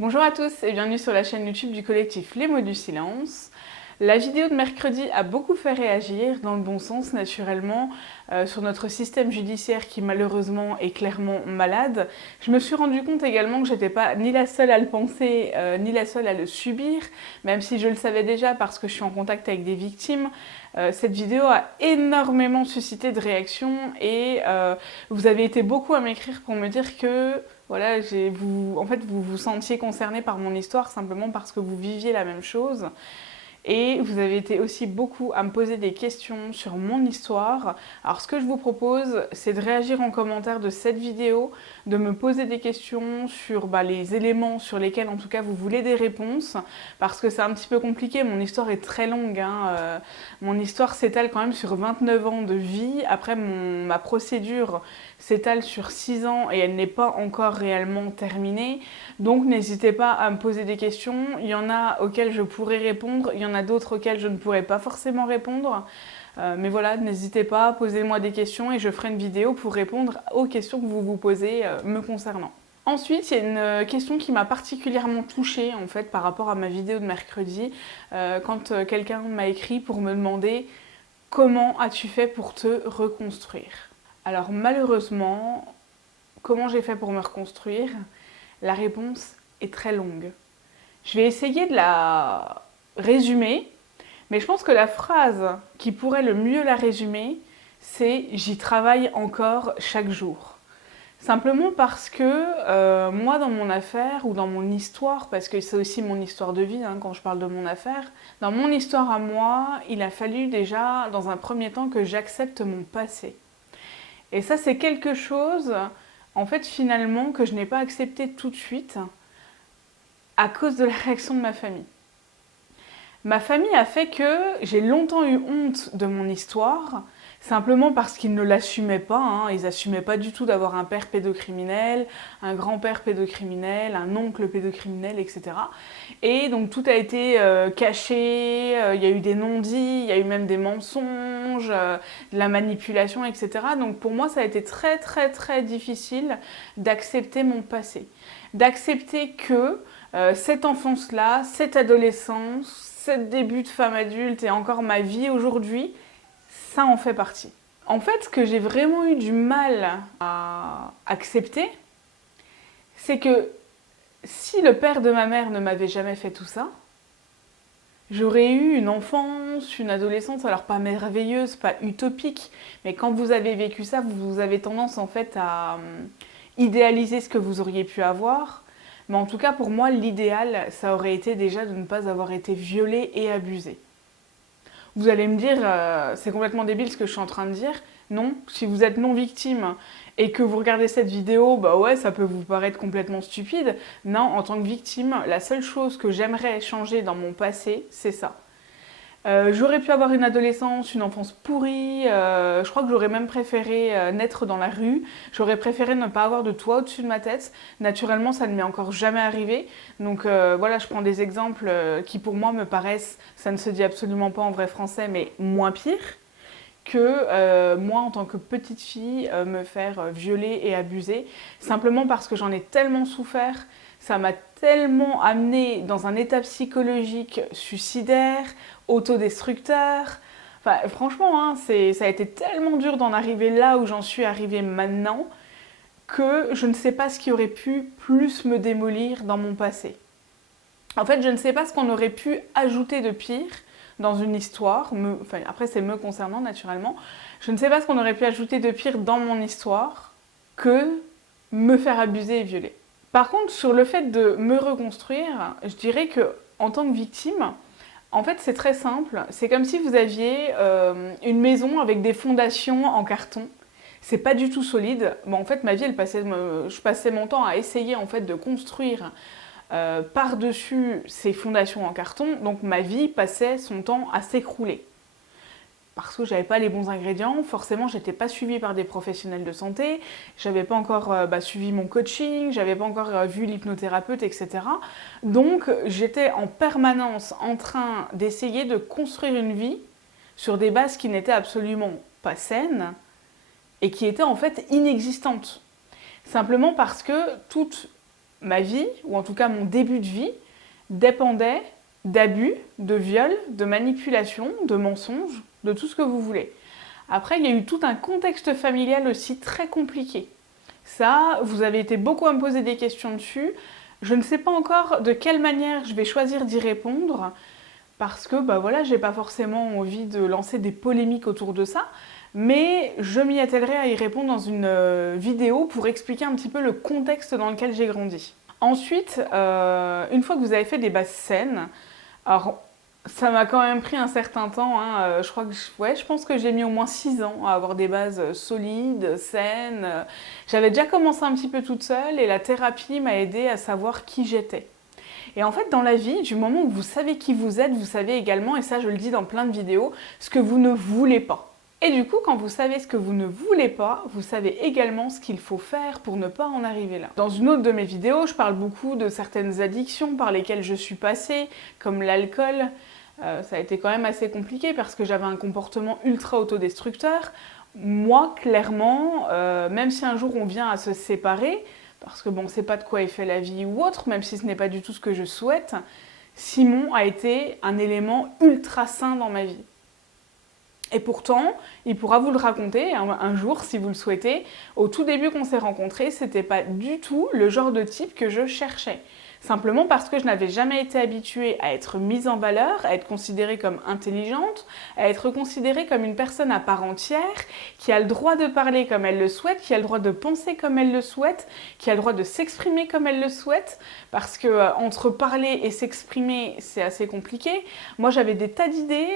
Bonjour à tous et bienvenue sur la chaîne YouTube du collectif Les Mots du Silence. La vidéo de mercredi a beaucoup fait réagir, dans le bon sens naturellement, sur notre système judiciaire qui malheureusement est clairement malade. Je me suis rendu compte également que j'étais pas ni la seule à le penser, ni la seule à le subir, même si je le savais déjà parce que je suis en contact avec des victimes. Cette vidéo a énormément suscité de réactions et vous avez été beaucoup à m'écrire pour me dire que voilà, vous vous sentiez concerné par mon histoire simplement parce que vous viviez la même chose. Et vous avez été aussi beaucoup à me poser des questions sur mon histoire. Alors ce que je vous propose, c'est de réagir en commentaire de cette vidéo, de me poser des questions sur les éléments sur lesquels en tout cas vous voulez des réponses, parce que c'est un petit peu compliqué, mon histoire est très longue. Mon histoire s'étale quand même sur 29 ans de vie. Après, ma procédure s'étale sur 6 ans et elle n'est pas encore réellement terminée. Donc n'hésitez pas à me poser des questions. Il y en a auxquelles je pourrais répondre, il y en a d'autres auxquelles je ne pourrais pas forcément répondre. Mais voilà, n'hésitez pas, posez-moi des questions et je ferai une vidéo pour répondre aux questions que vous vous posez me concernant. Ensuite, il y a une question qui m'a particulièrement touchée en fait par rapport à ma vidéo de mercredi, quand quelqu'un m'a écrit pour me demander comment as-tu fait pour te reconstruire. Alors malheureusement, comment j'ai fait pour me reconstruire? La réponse est très longue. Je vais essayer de la résumer, mais je pense que la phrase qui pourrait le mieux la résumer, c'est j'y travaille encore chaque jour. Simplement parce que moi, dans mon affaire ou dans mon histoire, parce que c'est aussi mon histoire de vie quand je parle de mon affaire, dans mon histoire à moi, il a fallu déjà, dans un premier temps, que j'accepte mon passé. Et ça, c'est quelque chose, en fait, finalement, que je n'ai pas accepté tout de suite à cause de la réaction de ma famille. Ma famille a fait que j'ai longtemps eu honte de mon histoire, simplement parce qu'ils ne l'assumaient pas. Ils n'assumaient pas du tout d'avoir un père pédocriminel, un grand-père pédocriminel, un oncle pédocriminel, etc. Et donc tout a été caché, il y a eu des non-dits, il y a eu même des mensonges, de la manipulation, etc. Donc pour moi, ça a été très très très difficile d'accepter mon passé. D'accepter que cette enfance-là, cette adolescence, ce début de femme adulte et encore ma vie aujourd'hui, ça en fait partie. En fait, ce que j'ai vraiment eu du mal à accepter, c'est que si le père de ma mère ne m'avait jamais fait tout ça, j'aurais eu une enfance, une adolescence, alors pas merveilleuse, pas utopique, mais quand vous avez vécu ça, vous avez tendance en fait à idéaliser ce que vous auriez pu avoir. Mais en tout cas, pour moi, l'idéal, ça aurait été déjà de ne pas avoir été violée et abusée. Vous allez me dire, c'est complètement débile ce que je suis en train de dire. Non, si vous êtes non victime et que vous regardez cette vidéo, bah ouais, ça peut vous paraître complètement stupide. Non, en tant que victime, la seule chose que j'aimerais changer dans mon passé, c'est ça. J'aurais pu avoir une adolescence, une enfance pourrie, je crois que j'aurais même préféré naître dans la rue, j'aurais préféré ne pas avoir de toit au-dessus de ma tête. Naturellement, ça ne m'est encore jamais arrivé, donc voilà, je prends des exemples qui pour moi me paraissent, ça ne se dit absolument pas en vrai français, mais moins pire que moi en tant que petite fille me faire violer et abuser, simplement parce que j'en ai tellement souffert, ça m'a tellement amené dans un état psychologique suicidaire, autodestructeur. Enfin, franchement, ça a été tellement dur d'en arriver là où j'en suis arrivée maintenant que je ne sais pas ce qui aurait pu plus me démolir dans mon passé. En fait, je ne sais pas ce qu'on aurait pu ajouter de pire dans une histoire, après c'est me concernant naturellement, je ne sais pas ce qu'on aurait pu ajouter de pire dans mon histoire que me faire abuser et violer. Par contre, sur le fait de me reconstruire, je dirais que en tant que victime, en fait c'est très simple, c'est comme si vous aviez une maison avec des fondations en carton. C'est pas du tout solide. Bon, en fait, ma vie, je passais mon temps à essayer en fait de construire par-dessus ces fondations en carton, donc ma vie passait son temps à s'écrouler. Parce que j'avais pas les bons ingrédients, forcément j'étais pas suivie par des professionnels de santé, j'avais pas encore suivi mon coaching, j'avais pas encore vu l'hypnothérapeute, etc. Donc j'étais en permanence en train d'essayer de construire une vie sur des bases qui n'étaient absolument pas saines et qui étaient en fait inexistantes. Simplement parce que toute ma vie, ou en tout cas mon début de vie, dépendait d'abus, de viols, de manipulations, de mensonges, de tout ce que vous voulez. Après, il y a eu tout un contexte familial aussi très compliqué. Ça, vous avez été beaucoup à me poser des questions dessus. Je ne sais pas encore de quelle manière je vais choisir d'y répondre, parce que voilà, j'ai pas forcément envie de lancer des polémiques autour de ça, mais je m'y attellerai à y répondre dans une vidéo pour expliquer un petit peu le contexte dans lequel j'ai grandi. Ensuite, une fois que vous avez fait des bases saines, alors ça m'a quand même pris un certain temps, hein, je pense que j'ai mis au moins 6 ans à avoir des bases solides, saines. J'avais déjà commencé un petit peu toute seule et la thérapie m'a aidée à savoir qui j'étais. Et en fait, dans la vie, du moment où vous savez qui vous êtes, vous savez également, et ça je le dis dans plein de vidéos, ce que vous ne voulez pas. Et du coup, quand vous savez ce que vous ne voulez pas, vous savez également ce qu'il faut faire pour ne pas en arriver là. Dans une autre de mes vidéos, je parle beaucoup de certaines addictions par lesquelles je suis passée, comme l'alcool. Ça a été quand même assez compliqué parce que j'avais un comportement ultra autodestructeur. Moi, clairement, même si un jour on vient à se séparer, parce que bon, on ne sait pas de quoi est fait la vie ou autre, même si ce n'est pas du tout ce que je souhaite, Simon a été un élément ultra sain dans ma vie. Et pourtant, il pourra vous le raconter un jour si vous le souhaitez. Au tout début qu'on s'est rencontrés, c'était pas du tout le genre de type que je cherchais. Simplement parce que je n'avais jamais été habituée à être mise en valeur, à être considérée comme intelligente, à être considérée comme une personne à part entière, qui a le droit de parler comme elle le souhaite, qui a le droit de penser comme elle le souhaite, qui a le droit de s'exprimer comme elle le souhaite, parce que entre parler et s'exprimer, c'est assez compliqué. Moi, j'avais des tas d'idées,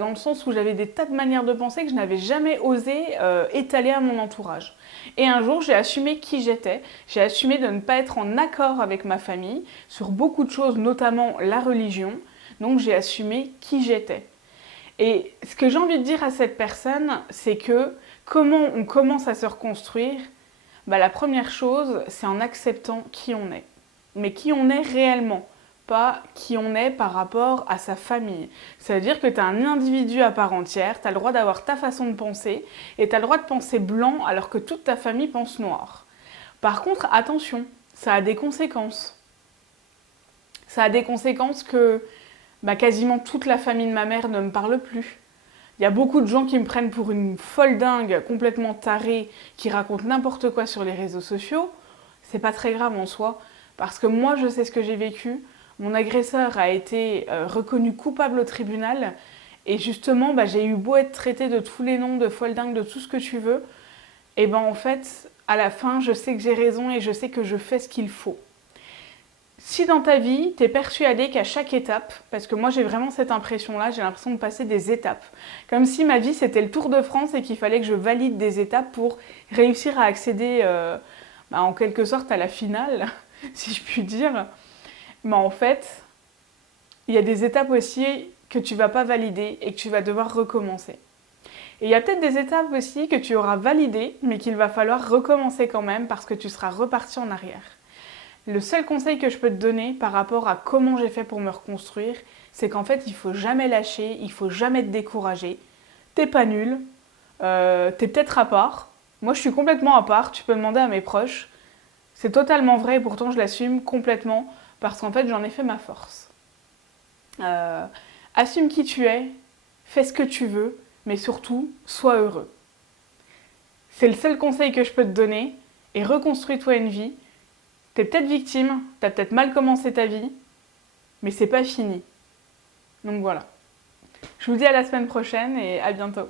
dans le sens où j'avais des tas de manières de penser que je n'avais jamais osé étaler à mon entourage. Et un jour, j'ai assumé qui j'étais, j'ai assumé de ne pas être en accord avec ma famille, sur beaucoup de choses, notamment la religion. Donc j'ai assumé qui j'étais. Et ce que j'ai envie de dire à cette personne, c'est que comment on commence à se reconstruire, la première chose, c'est en acceptant qui on est. Mais qui on est réellement, pas qui on est par rapport à sa famille. Ça veut dire que tu es un individu à part entière, tu as le droit d'avoir ta façon de penser, et tu as le droit de penser blanc alors que toute ta famille pense noir. Par contre, attention, ça a des conséquences. Ça a des conséquences que quasiment toute la famille de ma mère ne me parle plus. Il y a beaucoup de gens qui me prennent pour une folle dingue, complètement tarée, qui racontent n'importe quoi sur les réseaux sociaux. C'est pas très grave en soi, parce que moi je sais ce que j'ai vécu. Mon agresseur a été reconnu coupable au tribunal, et justement j'ai eu beau être traitée de tous les noms, de folle dingue, de tout ce que tu veux, et en fait, à la fin, je sais que j'ai raison et je sais que je fais ce qu'il faut. Si dans ta vie, tu es persuadé qu'à chaque étape, parce que moi j'ai vraiment cette impression-là, j'ai l'impression de passer des étapes. Comme si ma vie c'était le Tour de France et qu'il fallait que je valide des étapes pour réussir à accéder en quelque sorte à la finale, si je puis dire. Mais en fait, il y a des étapes aussi que tu vas pas valider et que tu vas devoir recommencer. Et il y a peut-être des étapes aussi que tu auras validées, mais qu'il va falloir recommencer quand même parce que tu seras reparti en arrière. Le seul conseil que je peux te donner par rapport à comment j'ai fait pour me reconstruire, c'est qu'en fait, il faut jamais lâcher, il faut jamais te décourager. T'es pas nul, t'es peut-être à part. Moi, je suis complètement à part, tu peux demander à mes proches. C'est totalement vrai et pourtant je l'assume complètement parce qu'en fait, j'en ai fait ma force. Assume qui tu es, fais ce que tu veux, mais surtout, sois heureux. C'est le seul conseil que je peux te donner et reconstruis-toi une vie. T'es peut-être victime, t'as peut-être mal commencé ta vie, mais c'est pas fini. Donc voilà. Je vous dis à la semaine prochaine et à bientôt.